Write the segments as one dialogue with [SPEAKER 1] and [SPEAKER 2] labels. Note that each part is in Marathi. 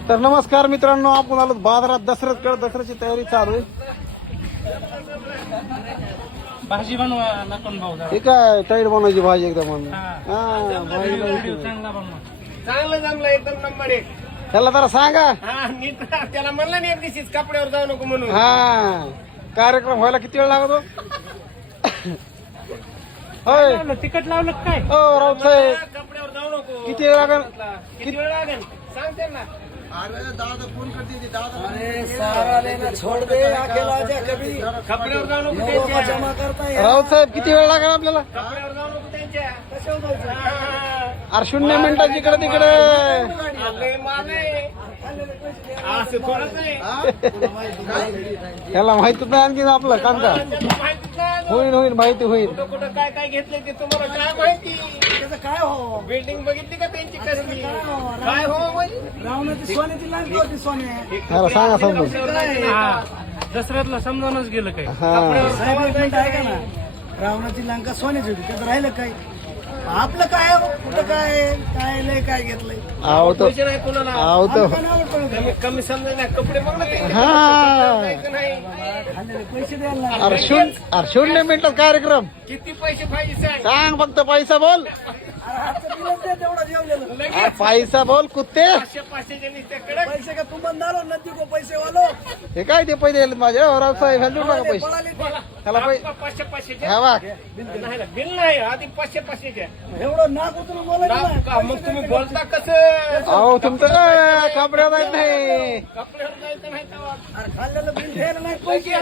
[SPEAKER 1] तर नमस्कार मित्रांनो, आपण आलो बाजारात दसऱ्याची तयारी चालू आहे.
[SPEAKER 2] भाजी बनवा नकोन भाऊ जरा.
[SPEAKER 1] हे काय टाईट बनवायची भाजी एकदम
[SPEAKER 3] चांगलं जमलं एकदम नंबर एक.
[SPEAKER 1] त्याला जरा सांगा.
[SPEAKER 3] हा नीट त्याला म्हणलं नाही एक दिवशीच कपड्यावर जाऊ नको म्हणून.
[SPEAKER 1] हा कार्यक्रम व्हायला किती वेळ लागतो? होय
[SPEAKER 2] लावलं, तिखट लावलं काय?
[SPEAKER 1] हो राऊत साहेब,
[SPEAKER 3] कपड्यावर जाऊ नको.
[SPEAKER 1] किती वेळ लागेल?
[SPEAKER 3] किती वेळ लागेल सांगते ना. कपड्यावर जाऊ नको त्यांच्या.
[SPEAKER 1] राऊत साहेब किती वेळ लागेल आपल्याला?
[SPEAKER 3] कपड्यावर जाऊ नको त्यांच्या.
[SPEAKER 1] अरे 0 मिनिटाची इकडे तिकडे.
[SPEAKER 3] लय माल आहे. असं थोडंच आहे.
[SPEAKER 1] त्याला माहितीच नाही आणखी आपलं काम का
[SPEAKER 3] माहितीच नाही.
[SPEAKER 1] होईल होईल माहिती होईल.
[SPEAKER 3] कुठं कुठं काय काय घेतलंय ते तुम्हाला काय माहिती? त्याचं काय हो बिल्डिंग बघितली का त्यांची कसली? काय हो म्हणजे
[SPEAKER 1] त्याला सांगा समजून.
[SPEAKER 2] हा, दसऱ्यातला समजावूनच गेलं काय.
[SPEAKER 1] हा
[SPEAKER 4] रावणाची लंका सोन्याची होती, त्याचं राहिलं काय? आपलं काय कुठं काय काय लय काय घेतलंय?
[SPEAKER 1] आवतो
[SPEAKER 3] पैसे नाही कोणाला.
[SPEAKER 1] आवतो
[SPEAKER 3] कमी समजा नाही. कपडे बघ ना त्यांचे.
[SPEAKER 1] हा
[SPEAKER 3] नाही.
[SPEAKER 4] पैसे द्यायला लागले.
[SPEAKER 1] अरे 0 मिनिटात कार्यक्रम.
[SPEAKER 3] किती पैसे पाहिजे सांग.
[SPEAKER 1] सांग फक्त पैसा बोल.
[SPEAKER 4] आजचं दिवस दे तेवढं जेवलेलं.
[SPEAKER 1] अरे
[SPEAKER 3] लगेच
[SPEAKER 1] पैसा बोल कुत्ते.
[SPEAKER 3] 500 नुसते कडक.
[SPEAKER 4] पैसे का तू बंदारो नदी को पैसे वालो
[SPEAKER 1] हे काय ते पैसे दिले माझे राव साहेब ह्याला देऊ नका पैसे.
[SPEAKER 4] पळाले ते.
[SPEAKER 1] त्याला पैसे
[SPEAKER 3] 500
[SPEAKER 1] हा बा.
[SPEAKER 3] नाही ना, बिल नाही आधी 500 घ्या.
[SPEAKER 4] एवढं नाक उचलून बोलायचं ना.
[SPEAKER 3] मग तुम्ही बोलता कसं?
[SPEAKER 1] अहो तुमचं काय कपड्यात जायचं नाही.
[SPEAKER 3] कपड्यावर जायचं नाही तेव्हा.
[SPEAKER 4] अरे खाल्लेलं बिल द्यायला नाही पैसे.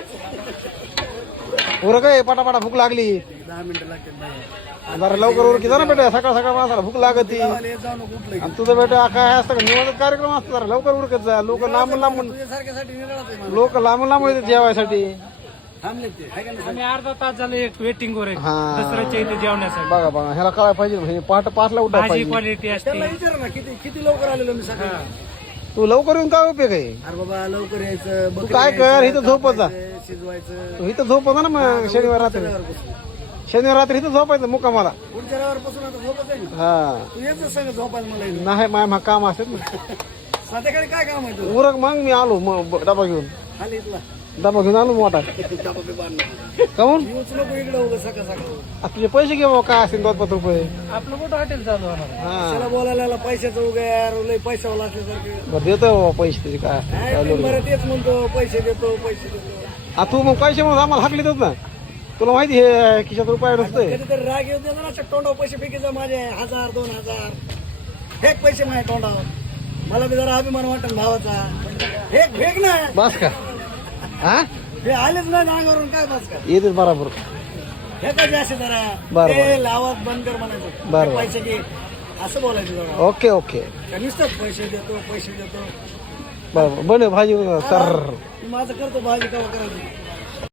[SPEAKER 1] उरक काय पटापटा भूक लागली.
[SPEAKER 4] 10 मिनिटं लागतात बाहेर.
[SPEAKER 1] जरा लवकर उरकी जा ना बेटा, सकाळ सकाळ माणसाला भूक लागती.
[SPEAKER 4] गावाला येत जाऊ नको कुठलं.
[SPEAKER 1] आणि तुझं बेटा काय असतं का निवांत कार्यक्रम असतो, जरा लवकर उरकत जा. लोक लांबून लांबून
[SPEAKER 4] तुझ्यासारख्यासाठी निराळाच आहे मला.
[SPEAKER 1] लोक लांबून लांबून येतात जेवायसाठी.
[SPEAKER 4] थांबले ते हाय का नाही?
[SPEAKER 2] आम्ही अर्धा तास झालं एक वेटिंग वर आहे
[SPEAKER 1] हा.
[SPEAKER 2] दसऱ्याच्या इथे जेवण्यासाठी.
[SPEAKER 1] बघा बघा ह्याला काय पाहिजे, हे पहाटे 5ला उठायला
[SPEAKER 2] भाजी
[SPEAKER 1] पाहिजे.
[SPEAKER 2] क्वालिटी असते.
[SPEAKER 4] त्यांना विचारा ना किती लवकर आलेलो मी सकाळी.
[SPEAKER 1] तू लवकर येऊन काय उपयोग आहे?
[SPEAKER 4] अरे बाबा लवकर यायचं. बकरी
[SPEAKER 1] काय कर,
[SPEAKER 4] यायचं,
[SPEAKER 1] इथं झोपत जा.
[SPEAKER 4] कापायचं, शिजवायचं.
[SPEAKER 1] तू इथं झोपत ना मग शनिवार रात्री.
[SPEAKER 4] रविवारपासून.
[SPEAKER 1] शनिवार रात्री इथं झोपायचं मुक्कामाला.
[SPEAKER 4] पुढच्या रविवारपासून आता झोपत आहे ना.
[SPEAKER 1] हा
[SPEAKER 4] तू येत सांग झोपायला मला इथं.
[SPEAKER 1] नाही माय काम असेल ना.
[SPEAKER 4] संध्याकाळी काय काम आहे तू?
[SPEAKER 1] उरक मग मी आलो मग डबा घेऊन.
[SPEAKER 4] खाली इथला
[SPEAKER 1] डबा घेऊन आलो मोठा.
[SPEAKER 4] डबा बी बांधला.
[SPEAKER 1] काऊन
[SPEAKER 4] येऊच नको इकडे उगा सकाळ सकाळ.
[SPEAKER 1] तुझे पैसे घे बाबा, काय असेल 2-5 रुपये.
[SPEAKER 2] आपलं कुठं हॉटेल चालू होणार आहे?
[SPEAKER 1] हा
[SPEAKER 4] त्याला बोलायला आला पैशाचं उगा यार लय पैशावाला असल्यासारखं.
[SPEAKER 1] बरं देतो बाबा पैसे तुझे काय
[SPEAKER 4] नाही, बरं तेच म्हणतो पैसे देतो पैसे देतो.
[SPEAKER 1] हा तू मग पैसे म्हणून आम्हाला हाकली देत ना. तुला माहिती हे खिशात रुपये नसतंय.
[SPEAKER 4] कधीतरी राग येऊ देतो ना अशा तोंडावर पैसे फेकीचा माझे 1000-2000 फेक पैसे माझ्या तोंडावर. मला बी जरा अभिमान वाटन भावाचा. फेक फेक ना.
[SPEAKER 1] बस का? हा
[SPEAKER 4] हे आलेच नाही अंगावरून काय बस का
[SPEAKER 1] येतेच बराबर.
[SPEAKER 4] फेकायचे असे जरा
[SPEAKER 1] बरं.
[SPEAKER 4] हे लावात बंद कर म्हणायचं.
[SPEAKER 1] बरं.
[SPEAKER 4] पैसे घे असं बोलायचं जरा.
[SPEAKER 1] ओके ओके
[SPEAKER 4] का नुसतंच पैसे देतो पैसे देतो.
[SPEAKER 1] बरोबर बने भाजी सर.
[SPEAKER 4] माझं करतो भाजी कवा करायची.